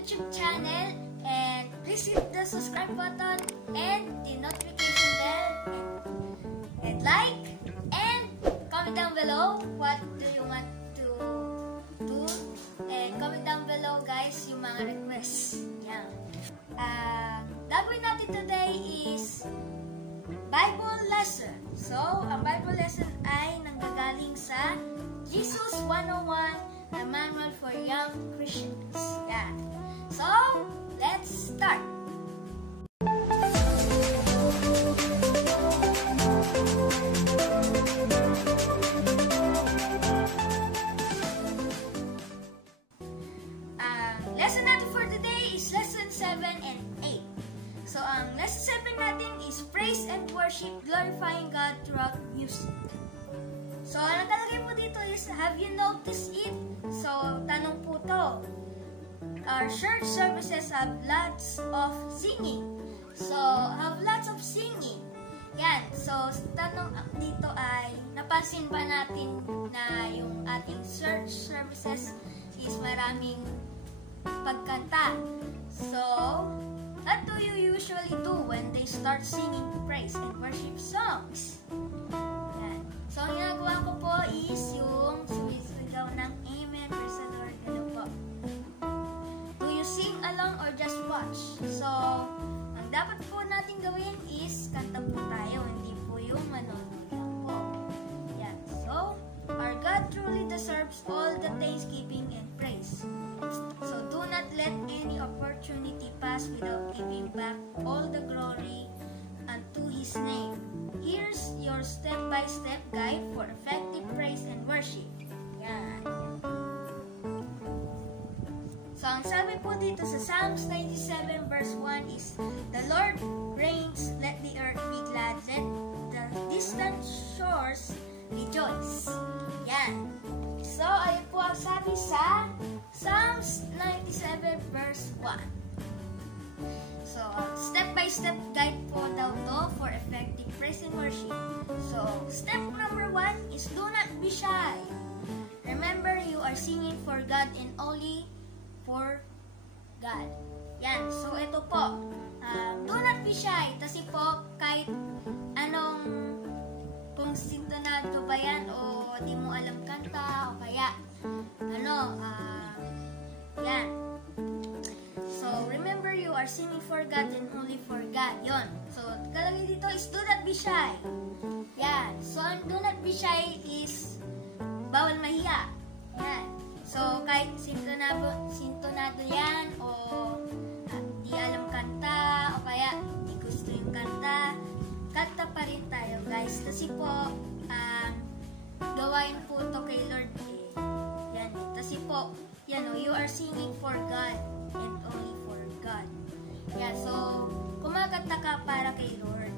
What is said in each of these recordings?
YouTube channel, and please hit the subscribe button and the notification bell, and like and comment down below what do you want to do, and comment down below guys yung mga requests. Yan. Gagawin natin today is Bible lesson. So, ang Bible lesson ay nanggagaling sa Jesus 101, a manual for young Christians. Yeah. So, let's start. Lesson natin for today is lesson 7 and 8. So, ang lesson 7 natin is praise and worship, glorifying God throughout music. So, ang nakalagay po dito is, have you noticed it? So, tanong po to. Our church services have lots of singing. So, have lots of singing. Yan. So, tanong dito ay, napansin ba natin na yung ating church services is maraming pagkanta? So, what do you usually do when they start singing praise and worship songs? Yan. So, ang ginagawa ko po is yung sumisigaw ng Amen, praise the Lord, ano po. Do you sing along or just watch? So, ang dapat po natin gawin is kanta po tayo, hindi po yung manonood lang po. Yan. So, our God truly deserves all the thanksgiving and praise. So, do not let any opportunity pass without giving back all the glory unto His name. Here's your step-by-step guide for effective praise and worship. Yan. So, ang sabi po dito sa Psalms 97 verse 1 is, the Lord reigns, let the earth be glad, let the distant shores rejoice. Yan. So, ayun po ang sabi sa Psalms 97 verse 1. So, step-by-step guide po daw to for effective praise and worship. So, step number 1 is do not be shy. Remember, you are singing for God and only for God. Yan. So, ito po. Do not be shy. Kasi po, kahit anong, kung sintonado ba yan o di mo alam kanta o kaya, yan. So, remember, you are singing for God and only for God. Yon. So, kalagay dito is do not be shy. Yan. So, ang do not be shy is bawal mahiya. Yan. So, kahit sintonado yan o di alam kanta o kaya di gusto yung kanta, kanta pa rin tayo, guys. Kasi po, gawain po ito kay Lord. Yan. Kasi po, you are singing for God and only for God. Yeah, so, kumakanta ka para kay Lord.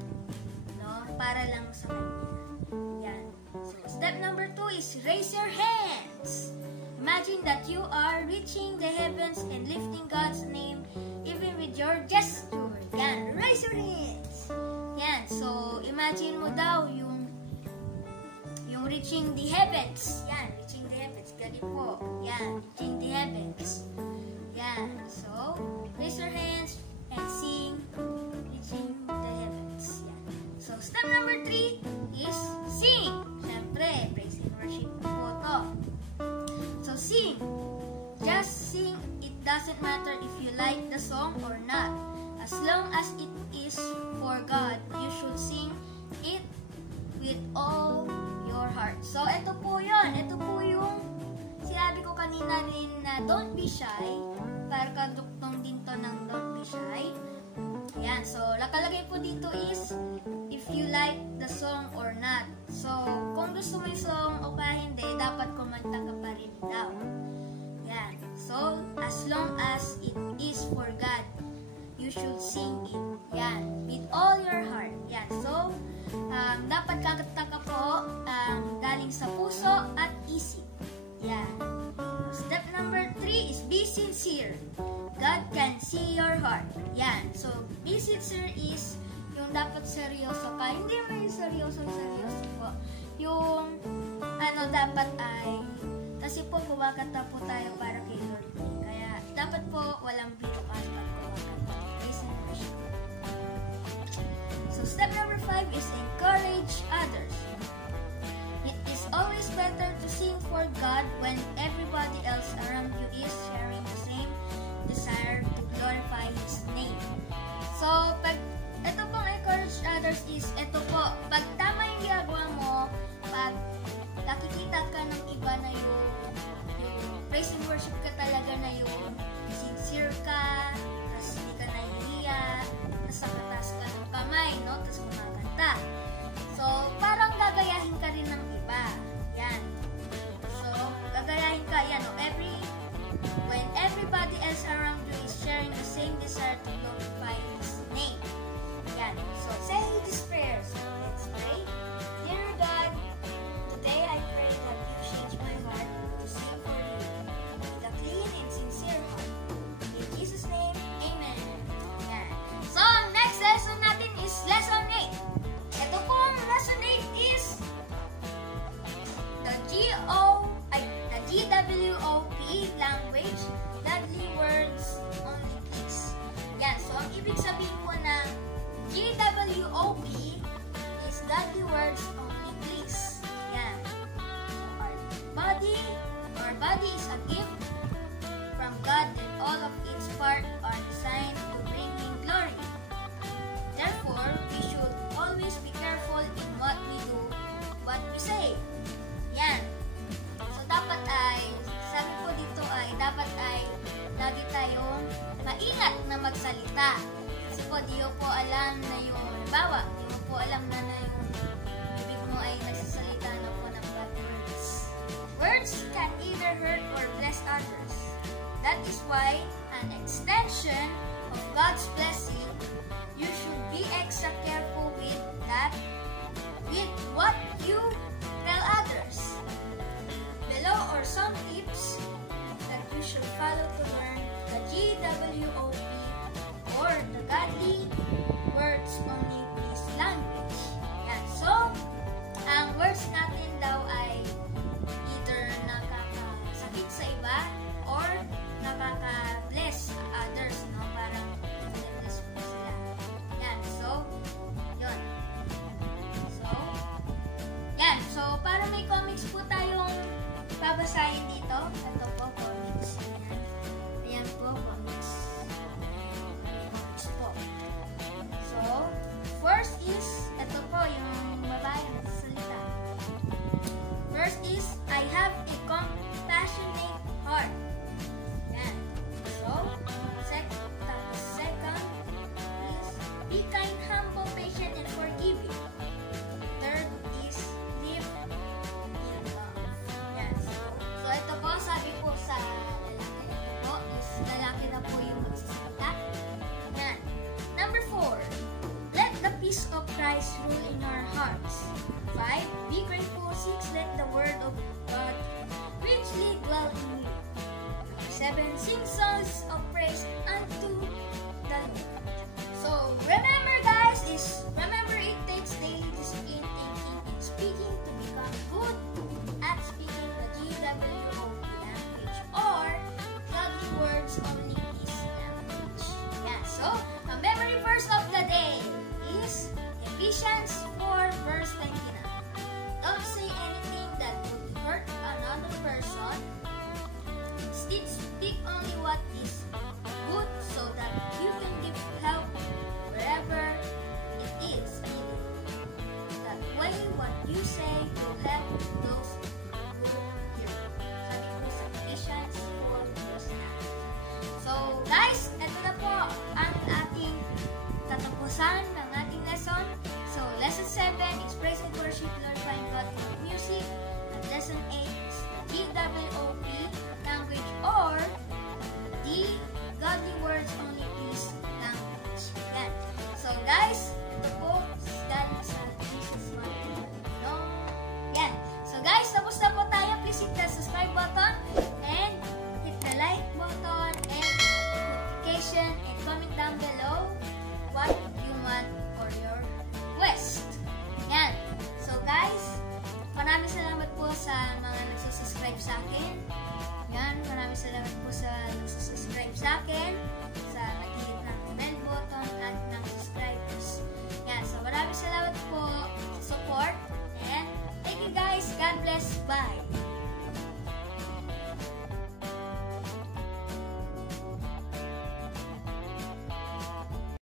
No? Para lang sa Kanya. Yan. So, step number 2 is raise your hands. Imagine that you are reaching the heavens and lifting God's name even with your gesture. Yan. Raise your hands. Yan. So, imagine mo daw yung reaching the heavens. Yan. Reaching the heavens. Gali po. Yan. Reaching the heavens. Yan. So, raise your hands and sing reaching the heavens. Yan. So, step number 3 is sing. Siyempre, praise and worship po to. So, sing. Just sing. It doesn't matter if you like the song or not. As long as it is for God, you should sing it with all your heart. So, ito po yun. Ito po yung sinabi ko kanina rin na don't be shy. Para kaduktong din to ng don't be shy. Ayan. So, nakalagay po dito is if you like the song or not. So, kung gusto mo yung song o pa hindi, dapat kumanta ka pa rin daw. Ayan. So, as long as it is for God, you should sing it. Yan. With all your heart. Yan. So, dapat kakanta ka po galing sa puso at isip. Yan. Step number 3 is be sincere. God can see your heart. Yan. So, be sincere is yung dapat seryoso ka. Hindi mo yung seryoso po. Yung dapat ay kasi po kumakanta po tayo para kay Lord. Kaya dapat po walang magsalita. Kasi po, di mo po alam na yung, halimbawa, di mo po alam na yung bibig mo ay nagsasalita na po ng bad words. Words can either hurt or bless others. That is why an extension of God's blessing, you should be extra careful with that, with what you tell others. Below are some tips that you should follow to learn the GWOP or the Godly Words Only Peace language. Yan. So, ang words natin daw ay either nakakasakit sa iba or nakaka-bless others, no? Parang bless po sila. Yan. So, yun. So, para may comics po tayong babasahin dito. Ito po, comics. Ayan po, comics. Comics po. So, first is, ito po, yung babae nagsasalita. First is, I have a compassionate heart. Yan. So, second is, be kind, humble, patient, and forgiving. Third is, live in love. Yan. So, ito po, sabi po sa lalaki. Ito po is, lalaki na po yung magsasalita. Yan. Number 4, let the peace of Christ rule in our hearts. 5, be grateful. 6, let the word of God richly dwell in you. 7, sing songs of praise unto the Lord. So, remember guys, remember it takes daily discipline, thinking, and speaking to become good at speaking the GWOP language or Godly Words Only Peace language. Yeah, so, the memory verse of the day is Ephesians 4 verse 29. Don't say anything that would hurt another person. Speak only what is